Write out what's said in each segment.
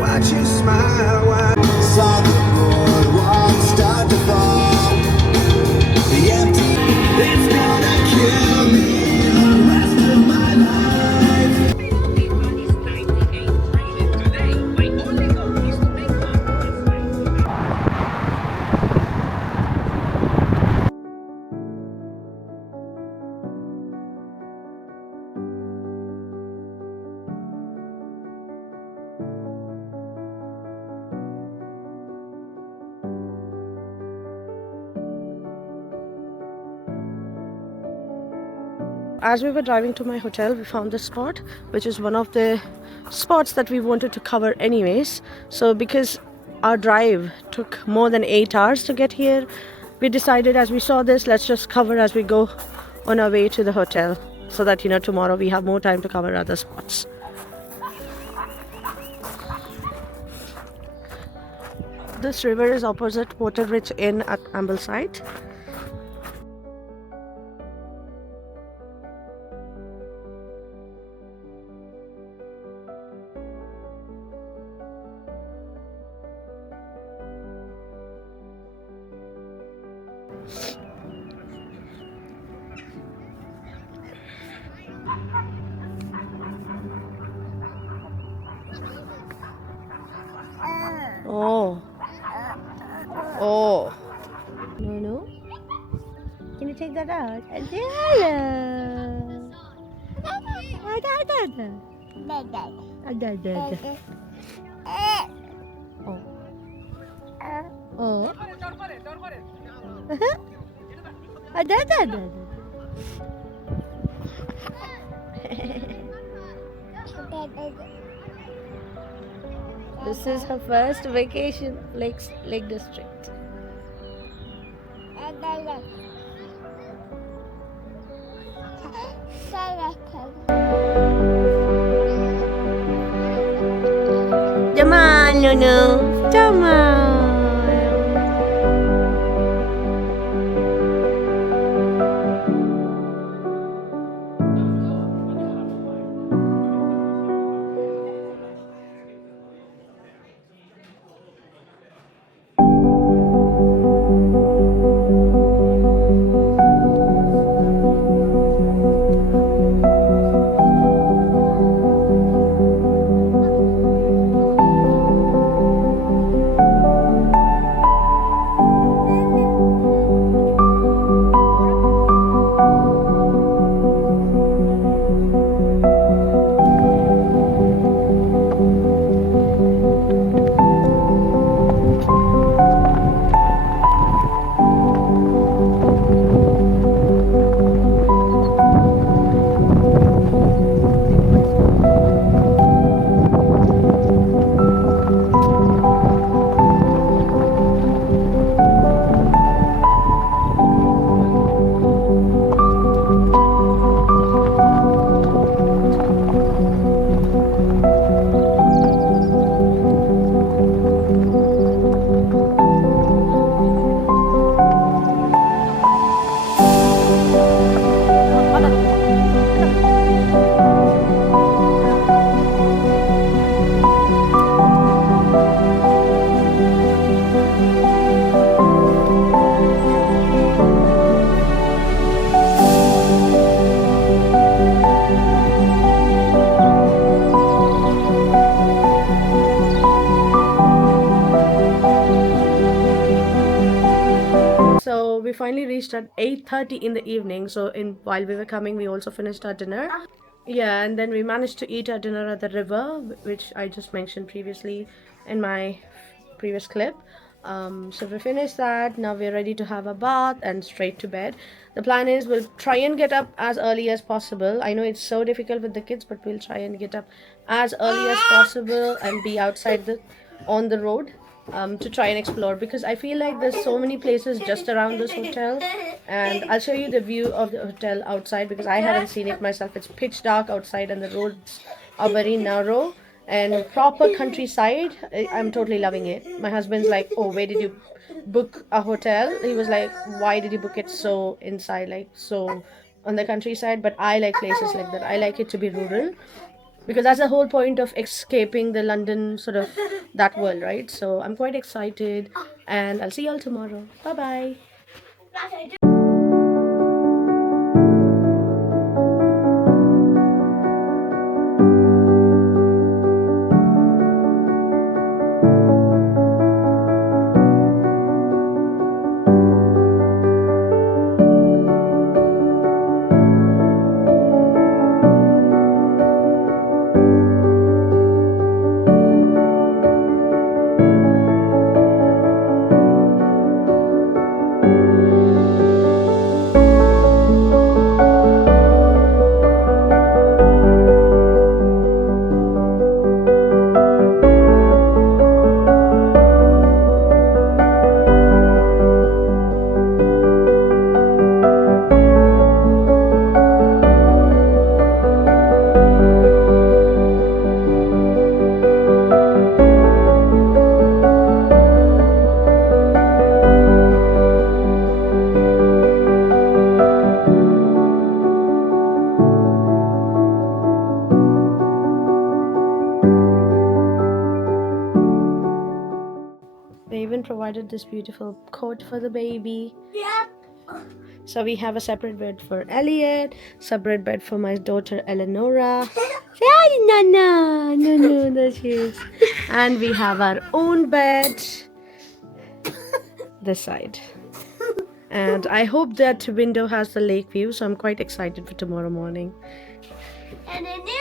Watch you smile while saw the boardwalk start to fall. The empty, it's gonna kill me the rest of my life. Today, my only goal is to make As we were driving to my hotel, we found this spot, which is one of the spots that we wanted to cover anyways. So because our drive took more than 8 hours to get here, we decided, as we saw this, let's just cover as we go on our way to the hotel, so that tomorrow we have more time to cover other spots. This river is opposite Waterfalls Inn at Ambleside. Oh. Oh. No. Can you take that out? Hello. Oh. This is her first vacation, Lake District. Come on, Nunu. Come on. We finally reached at 8:30 in the evening. So while we were coming, we also finished our dinner. Yeah, and then we managed to eat our dinner at the river, which I just mentioned previously in my previous clip. So we finished that. Now we're ready to have a bath and straight to bed. The plan is we'll try and get up as early as possible. I know it's so difficult with the kids, but we'll try and get up as early as possible and be outside the on the road to try and explore, because I feel like there's so many places just around this hotel, and I'll show you the view of the hotel outside because I haven't seen it myself. It's pitch dark outside and the roads are very narrow and proper countryside. I'm totally loving it. My husband's like, "Oh, where did you book a hotel?" He was like, "Why did you book it so inside, like so on the countryside?" But I like places like that. I like it to be rural because that's the whole point of escaping the London sort of that world, right? So I'm quite excited, and I'll see you all tomorrow. Bye bye. They even provided this beautiful coat for the baby. So we have a separate bed for Elliot, separate bed for my daughter Eleonora. Say hi, Nana. No, there she is. And we have our own bed this side. And I hope that window has the lake view, so I'm quite excited for tomorrow morning. And a new.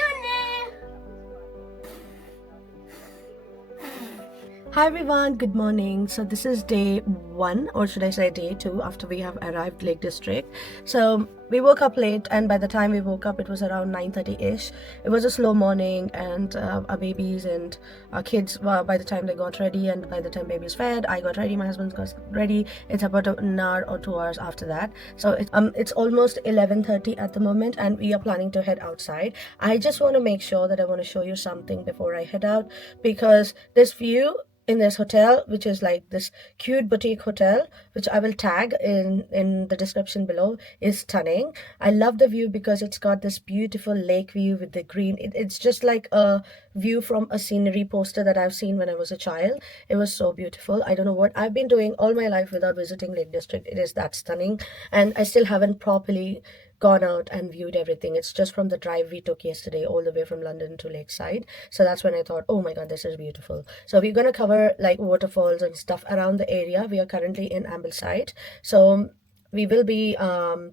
Hi everyone, good morning. So this is day 1, or should I say day 2, after we have arrived Lake District. So we woke up late, and by the time we woke up it was around 9:30ish. It was a slow morning, and our babies and our kids, by the time they got ready and by the time baby's fed, I got ready, my husband got ready, it's about an hour or 2 hours after that. So it's almost 11:30 at the moment, and we are planning to head outside. I just want to make sure that I want to show you something before I head out, because this view in this hotel, which is like this cute boutique hotel, which I will tag in the description below, is stunning. I love the view because it's got this beautiful lake view with the green. It's just like a view from a scenery poster that I've seen when I was a child. It was so beautiful. I don't know what I've been doing all my life without visiting Lake District. It is that stunning, and I still haven't properly gone out and viewed everything. It's just from the drive we took yesterday all the way from London to Lakeside. So that's when I thought, oh my god, this is beautiful. So we're going to cover like waterfalls and stuff around the area. We are currently in Ambleside, so we will be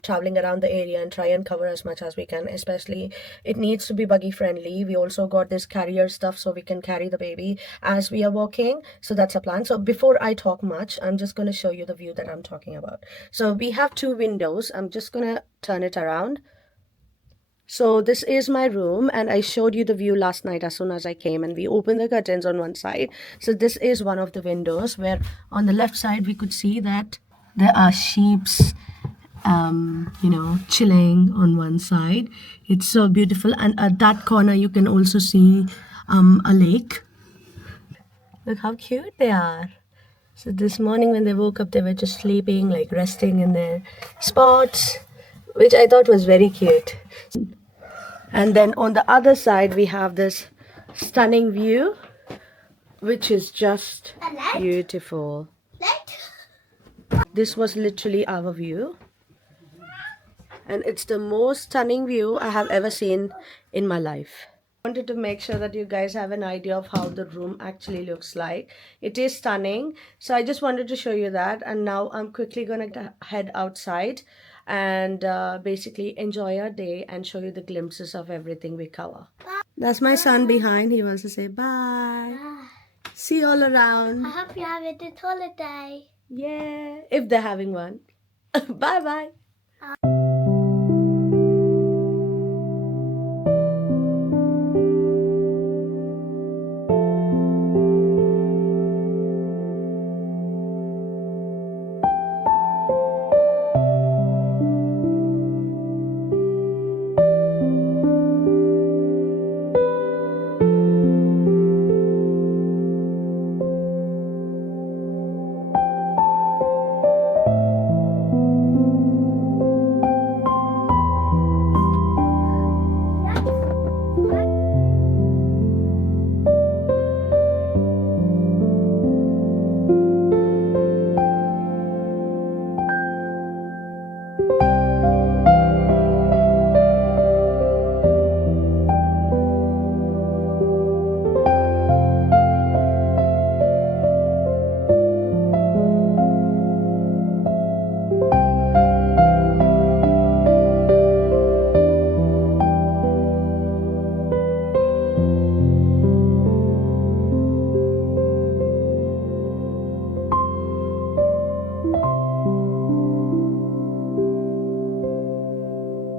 traveling around the area and try and cover as much as we can. Especially it needs to be buggy friendly. We also got this carrier stuff so we can carry the baby as we are walking. So that's a plan. So before I talk much, I'm just going to show you the view that I'm talking about. So we have 2 windows. I'm just going to turn it around. So this is my room, and I showed you the view last night as soon as I came, and we opened the curtains on one side. So this is one of the windows where on the left side we could see that there are sheeps chilling on one side. It's so beautiful, and at that corner you can also see a lake. Look how cute they are. So this morning when they woke up, they were just sleeping, like resting in their spots, which I thought was very cute. And then on the other side, we have this stunning view, which is just beautiful. This was literally our view, and it's the most stunning view I have ever seen in my life. I wanted to make sure that you guys have an idea of how the room actually looks like. It is stunning, so I just wanted to show you that. And now I'm quickly gonna head outside and basically enjoy our day and show you the glimpses of everything we cover. That's my son behind. He wants to say bye. See you all around. I hope you have a good holiday. Yeah, if they're having one. Bye bye.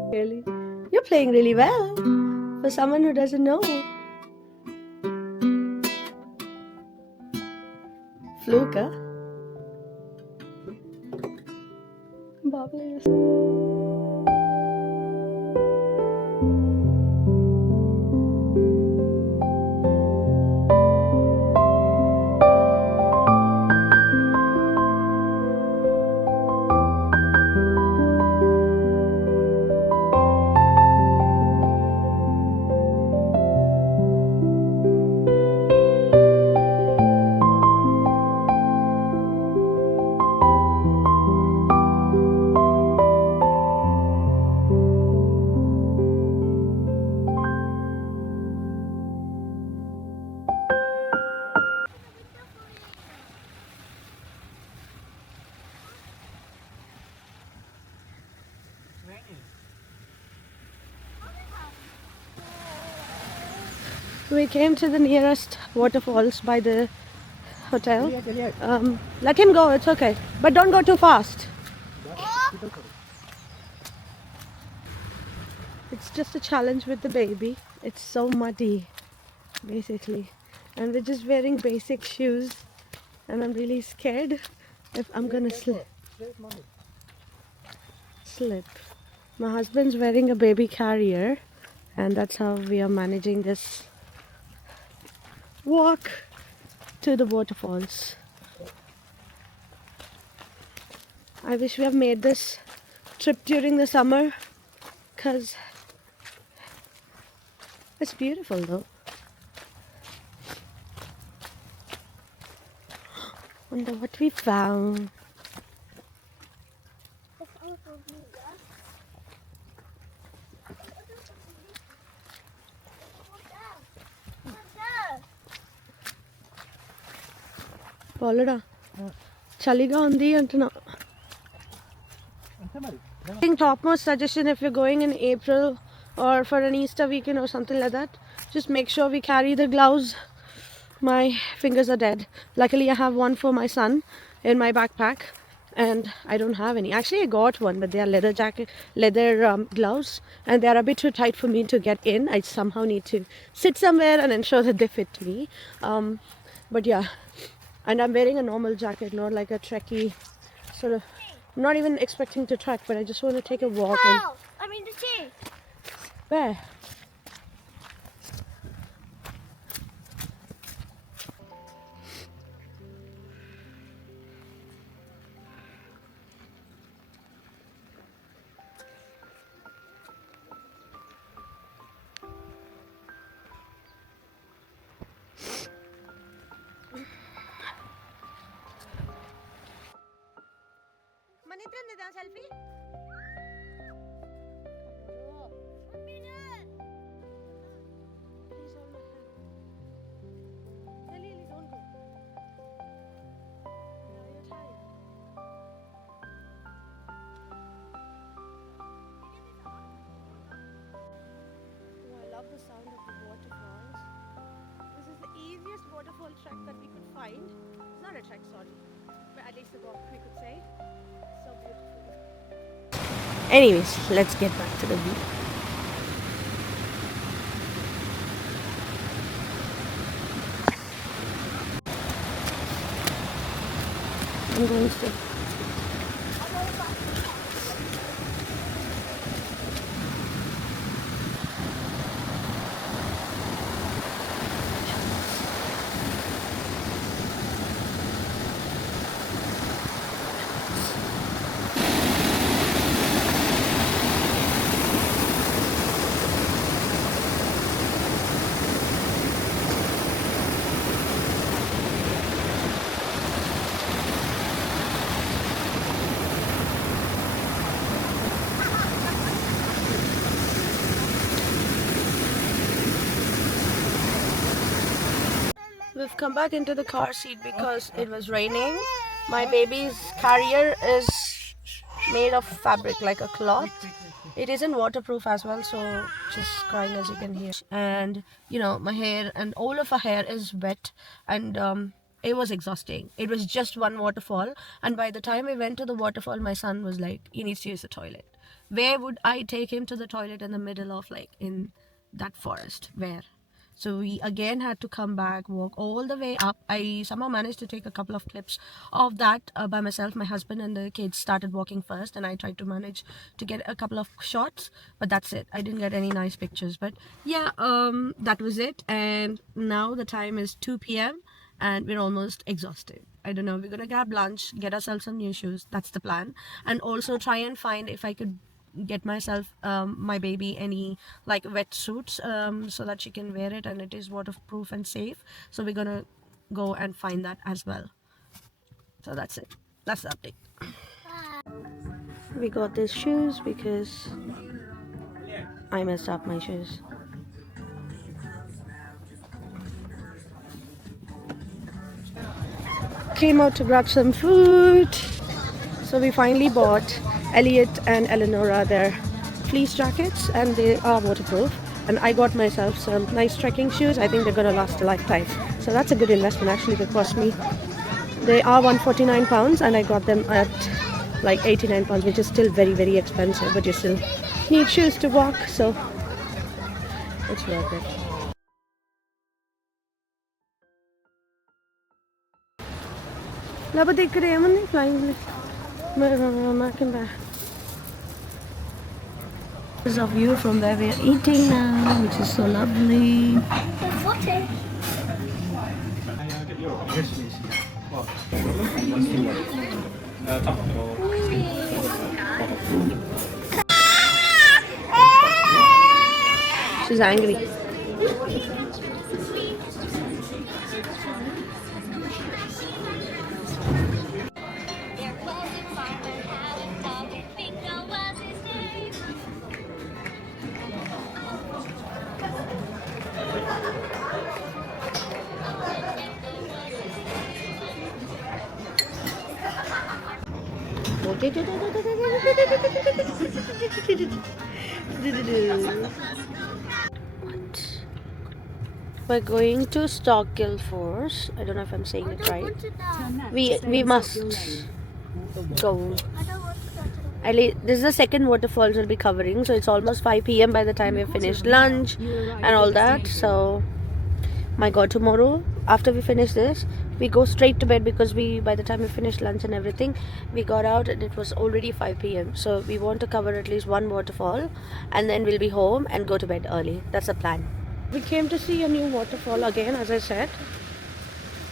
Really? You're playing really well for someone who doesn't know. Fluke, huh? Bubbles. We came to the nearest waterfalls by the hotel. Let him go, it's okay. But don't go too fast. It's just a challenge with the baby. It's so muddy, basically. And we're just wearing basic shoes. And I'm really scared if I'm gonna slip. My husband's wearing a baby carrier. And that's how we are managing this walk to the waterfalls. I wish we have made this trip during the summer because it's beautiful though. Wonder what we found. Polada. Chaliga undi antuna. I think topmost suggestion if you're going in April or for an Easter weekend or something like that, just make sure we carry the gloves. My fingers are dead. Luckily I have one for my son in my backpack and I don't have any. Actually I got one, but they are leather gloves and they are a bit too tight for me to get in. I somehow need to sit somewhere and ensure that they fit me. But yeah, and I'm wearing a normal jacket, not like a trekkie sort of. I'm not even expecting to trek, but I just want to take a walk. I mean the sea. Where? Selfie? I love the sound of the waterfalls. This is the easiest waterfall waterfall trek that we could find. It's not a trek, sorry, but at least a walk we could say. So beautiful. Anyways, let's get back to the view. I'm going to. We've come back into the car seat because it was raining. My baby's carrier is made of fabric, like a cloth. It isn't waterproof as well, so she's crying as you can hear. And you know, my hair and all of her hair is wet, and it was exhausting. It was just one waterfall, and by the time we went to the waterfall, my son was like, he needs to use the toilet. Where would I take him to the toilet in the middle of, like, in that forest? Where? So we again had to come back, walk all the way up. I somehow managed to take a couple of clips of that by myself. My husband and the kids started walking first, and I tried to manage to get a couple of shots, but that's it. I didn't get any nice pictures, but yeah, that was it. And now the time is 2 p.m. and we're almost exhausted. I don't know, we're gonna grab lunch, get ourselves some new shoes. That's the plan. And also try and find if I could get myself my baby any like wetsuits so that she can wear it and it is waterproof and safe. So we're gonna go and find that as well. So that's it. That's the update. We got these shoes because I messed up my shoes. Came out to grab some food. So we finally bought Elliot and Eleonora their fleece jackets, and they are waterproof. And I got myself some nice trekking shoes. I think they're gonna last a lifetime. So that's a good investment. Actually, they cost me. They are £149, and I got them at like £89, which is still very, very expensive. But you still need shoes to walk, so it's worth it. Flying. This is a view from where we are eating now, which is so lovely. She's angry. We're going to Stock Force. I don't know if I'm saying it right. We must go. At least this is the second waterfalls we'll be covering, so it's almost 5 p.m. by the time we've finished lunch and all that. So my god, tomorrow after we finish this, we go straight to bed because by the time we finished lunch and everything, we got out and it was already 5 p.m. So we want to cover at least one waterfall, and then we'll be home and go to bed early. That's the plan. We came to see a new waterfall again, as I said.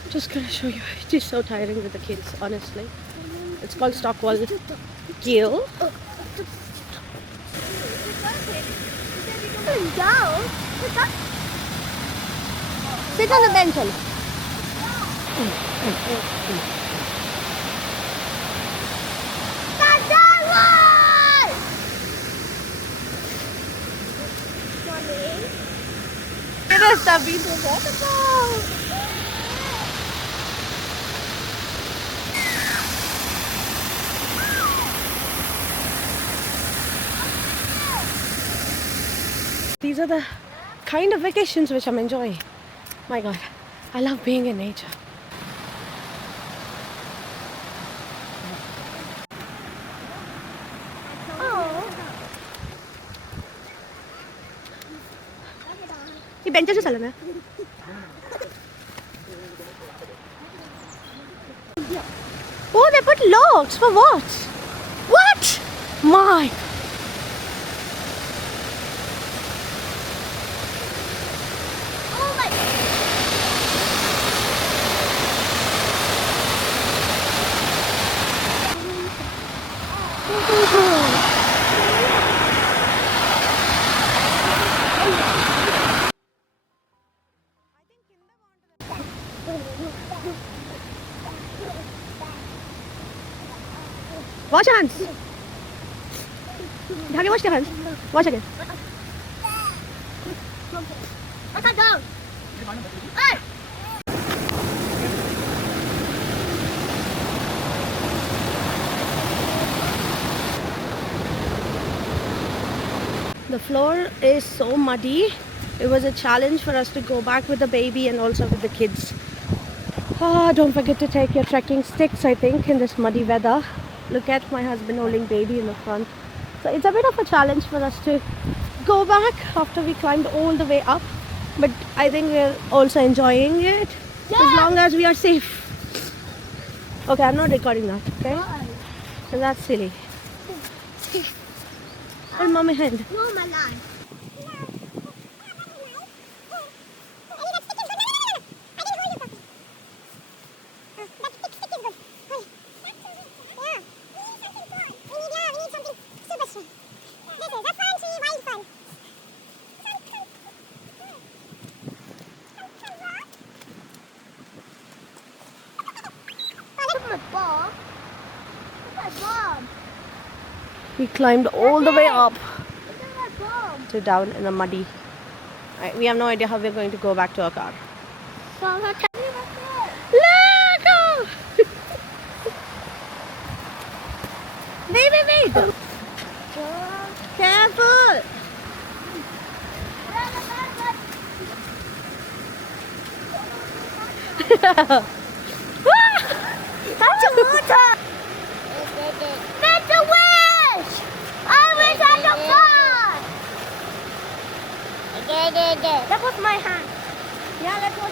Just gonna show you. It is so tiring with the kids, honestly. It's called Stockwell Gill. Sit on the bench. It has to be the waterfall. These are the kind of vacations which I'm enjoying. My god, I love being in nature. 이 벤치에서 살려면. Oh, they put logs for what? What? My. Oh my. Wash your hands. Have you washed your hands? Wash again. I can't go. Hey! The floor is so muddy. It was a challenge for us to go back with the baby and also with the kids. Don't forget to take your trekking sticks, I think, in this muddy weather. Look at my husband holding baby in the front. So it's a bit of a challenge for us to go back after we climbed all the way up. But I think we're also enjoying it as long as we are safe. Okay, I'm not recording that, okay? So that's silly. Hold mommy hand. No, my life. We climbed all the way up to down in the muddy. We have no idea how we're going to go back to our car. Lego! Wait. Careful! That's a water! That's a wish! I wish I could fly! That was my hand. Yeah, that was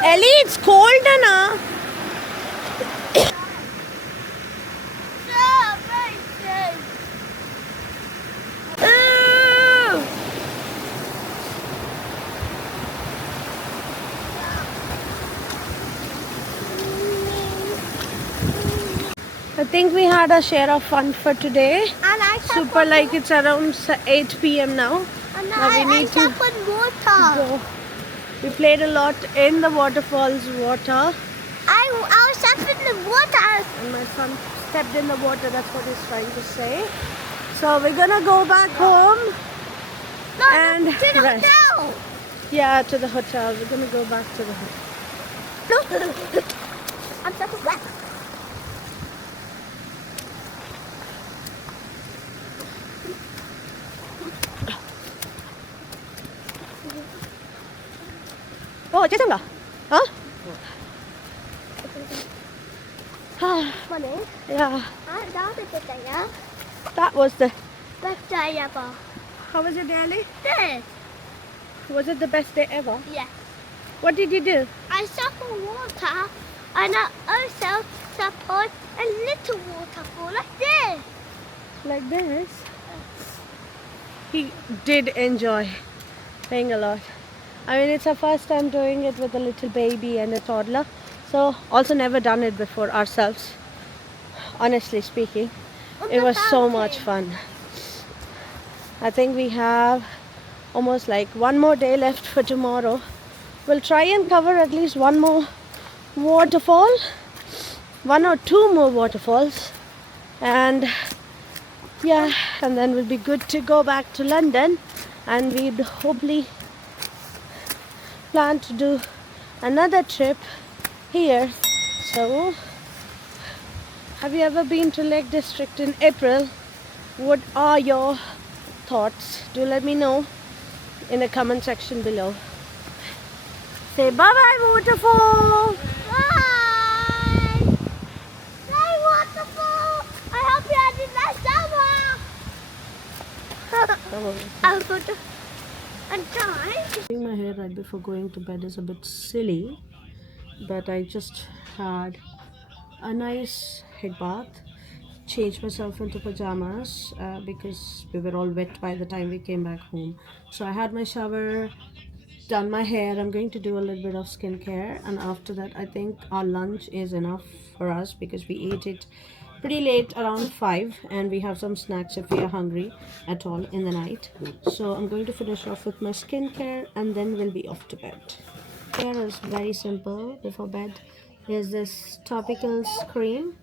Ellie, it's cold na. I think we had a share of fun for today. Super like it's around 8 p.m. now. Now we need to go. We played a lot in the waterfalls water. I stepped in the water. And my son stepped in the water, that's what he's trying to say. So we're gonna go back home and to the rest. hotel. Yeah, to the hotel. We're gonna go back to the hotel. No. I'm so wet. Oh, Jason, huh? Money? Yeah. That That was the. best day ever. How was your day, Ali? This? Was it the best day ever? Yes. What did you do? I saw water and I also support a little waterfall like this. Like this? He did enjoy playing a lot. I mean, it's our first time doing it with a little baby and a toddler. So, also never done it before ourselves. Honestly speaking, it was so much fun. I think we have almost like one more day left for tomorrow. We'll try and cover at least one more waterfall. one or two more waterfalls, and yeah, and then we'll be good to go back to London, and we'd hopefully plan to do another trip here. So, have you ever been to Lake District in April? What are your thoughts? Do let me know in the comment section below. Say bye bye, waterfall. Bye! Bye, waterfall! I hope you had a nice summer! I'll go to a time. Doing my hair right before going to bed is a bit silly, but I just had a nice head bath, changed myself into pajamas because we were all wet by the time we came back home. So I had my shower, done my hair. I'm going to do a little bit of skincare, and after that I think our lunch is enough for us because we ate it pretty late, around 5, and we have some snacks if we are hungry at all in the night. So I'm going to finish off with my skincare and then we'll be off to bed. Here is very simple before bed. Is this topical cream,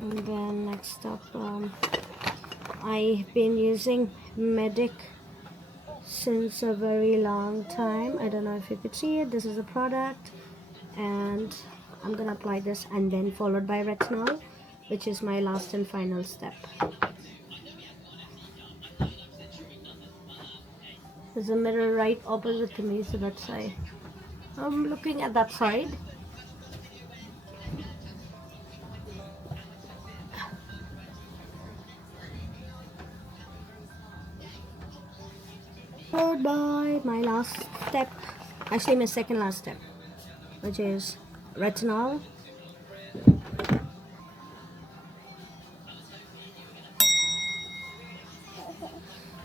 and then next up I've been using Medic since a very long time. I don't know if you could see it. This is a product, and I'm gonna apply this and then followed by retinol, which is my last and final step. There's a mirror right opposite to me, so that's why I'm looking at that side. Followed by my last step, actually my second last step, which is retinol.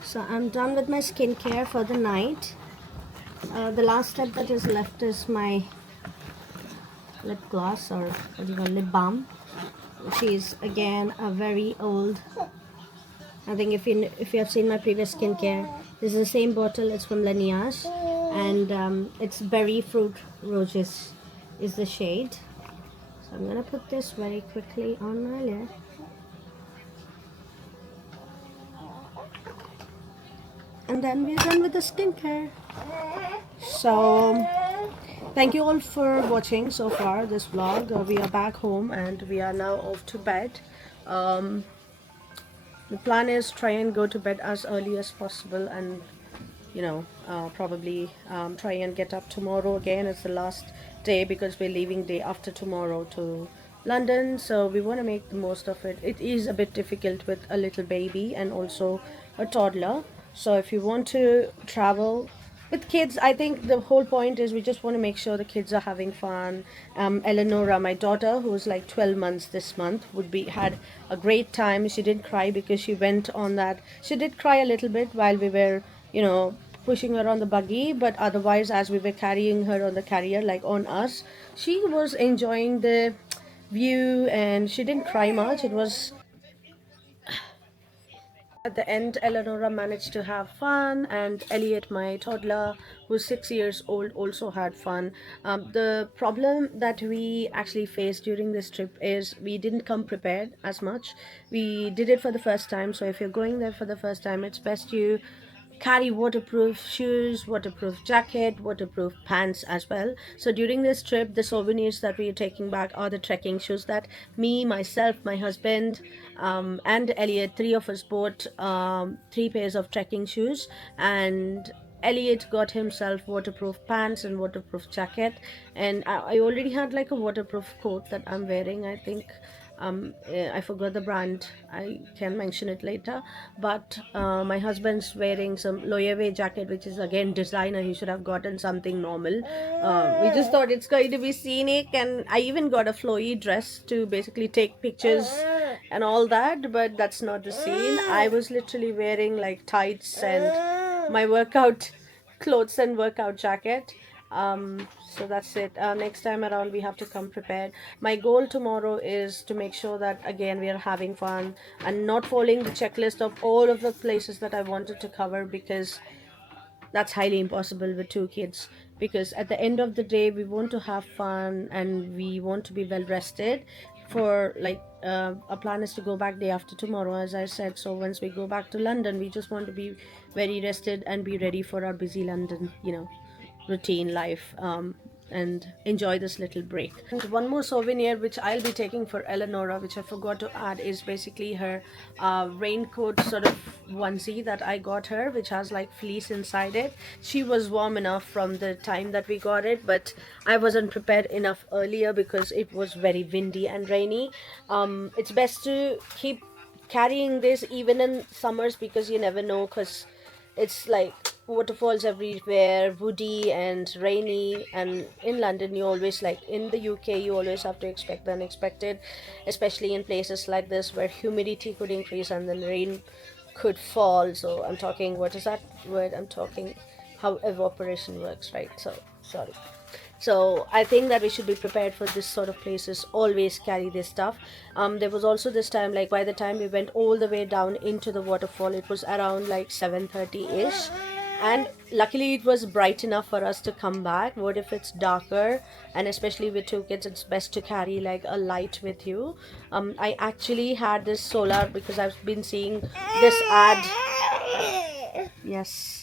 So I'm done with my skincare for the night. The last step that is left is my lip gloss, or what do you call, lip balm, which is again a very old. I think if you have seen my previous skincare, this is the same bottle. It's from Laneige, and it's berry fruit roses is the shade. So I'm gonna put this very quickly on my lid. And then we're done with the skincare. So thank you all for watching so far this vlog. We are back home and we are now off to bed. The plan is try and go to bed as early as possible, and probably try and get up tomorrow again. It's the last day because we're leaving day after tomorrow to London, so we want to make the most of it. It is a bit difficult with a little baby and also a toddler, so if you want to travel with kids, I think the whole point is we just want to make sure the kids are having fun. Eleonora, my daughter, who's like 12 months this month, had a great time. She didn't cry because she went on that. She did cry a little bit while we were, pushing her on the buggy, but otherwise, as we were carrying her on the carrier, like on us, she was enjoying the view and she didn't cry much. It was at the end, Eleonora managed to have fun, and Elliot, my toddler, who's 6 years old, also had fun. The problem that we actually faced during this trip is we didn't come prepared as much. We did it for the first time, so if you're going there for the first time, it's best you carry waterproof shoes, waterproof jacket, waterproof pants as well. So during this trip, the souvenirs that we are taking back are the trekking shoes that me, myself, my husband, and Elliot, three of us bought 3 pairs of trekking shoes, and Elliot got himself waterproof pants and waterproof jacket, and I already had like a waterproof coat that I'm wearing. I think I forgot the brand. I can mention it later. But my husband's wearing some Loewe jacket, which is again designer. He should have gotten something normal. We just thought it's going to be scenic, and I even got a flowy dress to basically take pictures and all that. But that's not the scene. I was literally wearing like tights and my workout clothes and workout jacket. So that's it. Next time around we have to come prepared. My goal tomorrow is to make sure that again we are having fun and not following the checklist of all of the places that I wanted to cover, because that's highly impossible with two kids. Because at the end of the day we want to have fun and we want to be well rested for like our plan is to go back day after tomorrow, as I said. So once we go back to London, we just want to be very rested and be ready for our busy London, routine life, and enjoy this little break. And one more souvenir which I'll be taking for Eleonora, which I forgot to add, is basically her raincoat sort of onesie that I got her, which has like fleece inside it. She was warm enough from the time that we got it, but I wasn't prepared enough earlier because it was very windy and rainy. It's best to keep carrying this even in summers, because you never know, because it's like waterfalls everywhere, woody and rainy, and in London you always, like in the UK, you always have to expect the unexpected, especially in places like this where humidity could increase and then rain could fall. So I'm talking, what is that word I'm talking, how evaporation works, right? So sorry. So I think that we should be prepared for this sort of places. Always carry this stuff. There was also this time, like by the time we went all the way down into the waterfall, it was around like 7:30 ish, and luckily it was bright enough for us to come back. What if it's darker? And especially with two kids, it's best to carry like a light with you. I actually had this solar, because I've been seeing this ad. Yes,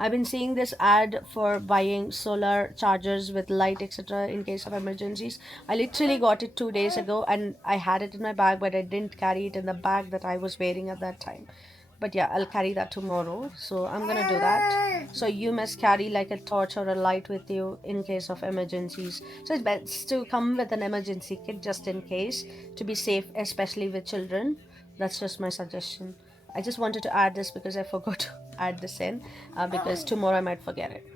I've been seeing this ad for buying solar chargers with light, etc., in case of emergencies. I literally got it 2 days ago and I had it in my bag, but I didn't carry it in the bag that I was wearing at that time. But yeah, I'll carry that tomorrow. So I'm gonna do that. So you must carry like a torch or a light with you in case of emergencies. So it's best to come with an emergency kit just in case, to be safe, especially with children. That's just my suggestion. I just wanted to add this because I forgot to add this in, because tomorrow I might forget it.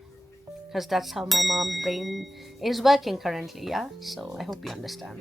Because that's how my mom brain is working currently, yeah? So I hope you understand.